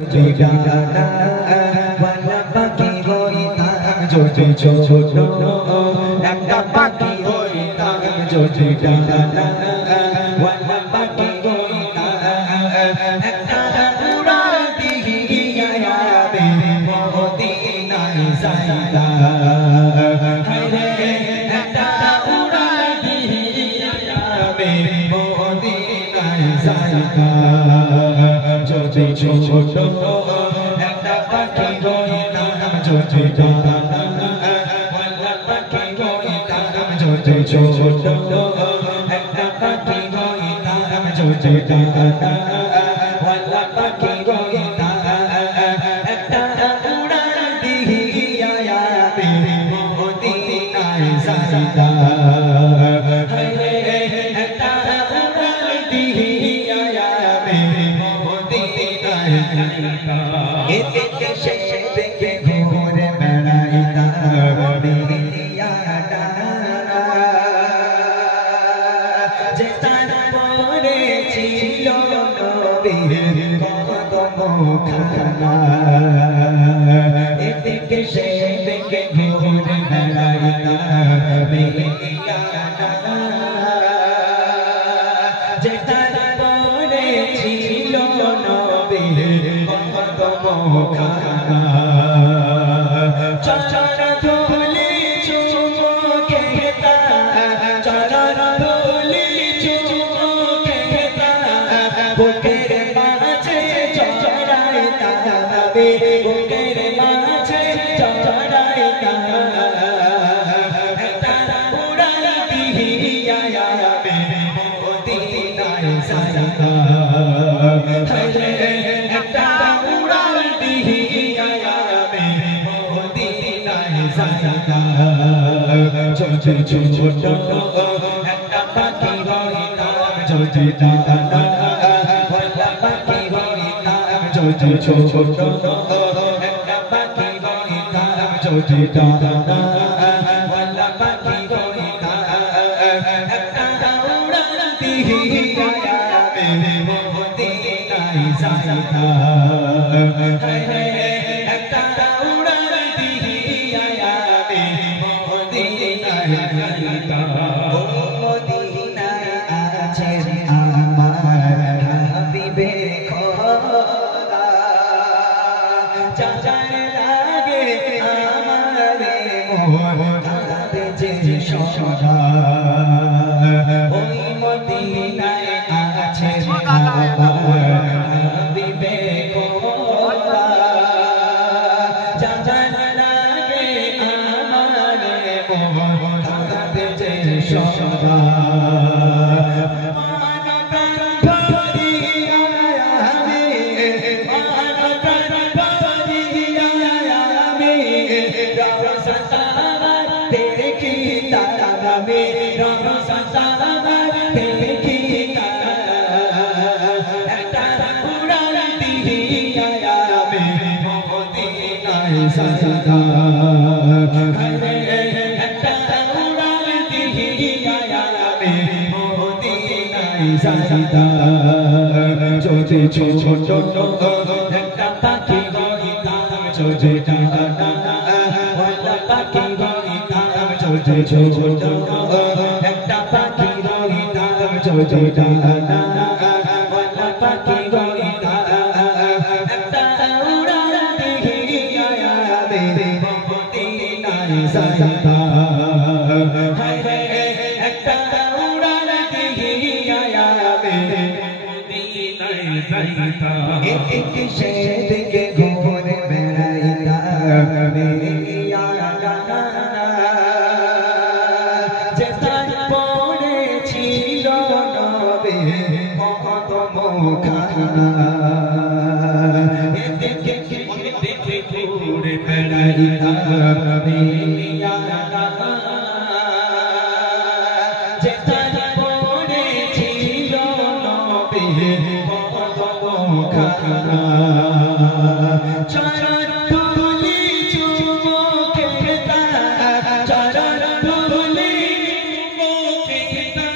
Jodana wala paki hoita jodi chodo nakta paki hoita jodi dana wala paki hoita nakta pura dihiya ya be moti nai saida hare nakta pura dihiya ya be moti nai saida jodi chodo nakta paki hoita jodi dana wala paki hoita jodi chodo nakta paki hoita jodi dana wala paki hoita nakta pura dihiya ya be moti nai saida hare nakta pura dihiya ya be moti nai saida ete shebe ke ghore beraita meriya dana jetana pore chilo nobir kodom khana ete shebe ke ghore beraita meriya dana jetana pore chilo nobir khana chara dhuli chumo kehta chara dhuli chumo kehta bukere mache charaita nabe bukere mache charaita tara pura dihiya ya be moti nai saida hare jodi chodo nakta paki hoita jodi dana wala paki hoita jodi chodo nakta paki hoita jodi dana wala paki hoita nakta pura dihiya ya be moti nai saida hare nakta pura dihiya ya be moti nai saida মদিনায় আছেন আমার হাবিবে খোদা চাচার লাগে আমারে মোর কাঁদে যে সদা ওই মদিনায় আছেন আমার হাবিবে খোদা চাচার লাগে আমারে মোর কাঁদে যে সদা Sada hare nakta pura dihiya ya be moti nai saida jodi chodo nakta paki hoita jodi dana wala paki hoita jodi chodo nakta paki hoita jodi dana wala paki hoita nakta pura dihiya ya be moti nai saida hare nakta pura dihiya ya be moti nai saida ek shebe ke ghore beraita meriya dana jetar pore chilo nobe kodom khana ete ghore beraita meriya dana jetar pore chilo nobe kodom khana chara dhuli chumo kehta chara dhuli chumo kehta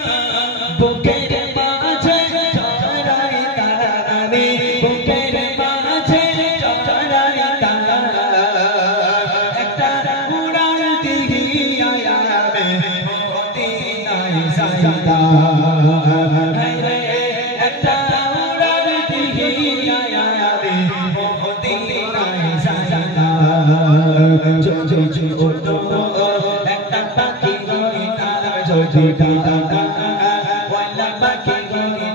bukere mache charaita nabe bukere mache Saida একটা উড়াল দিহিয়া আবে মদিনায় সাইদা ছোট একটা পাখি তার যদি দাদা ওয়ালা পাখি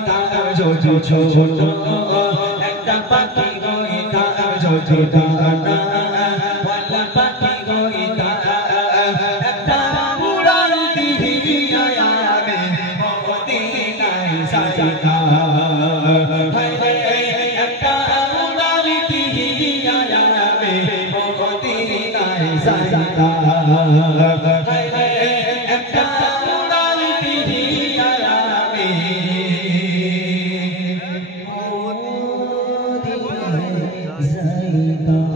তার যদি ছোট একটা পাখি তার যদি দাদা ওয়ালা পাখি তার একটা উড়াল দিহিয়া আবে মদিনায় সাইদা একটা উড়াল দিহিয়া আবে মদিনায় সাইদা একটা উড়াল দিহিয়া আবে মদিনায় সাইদা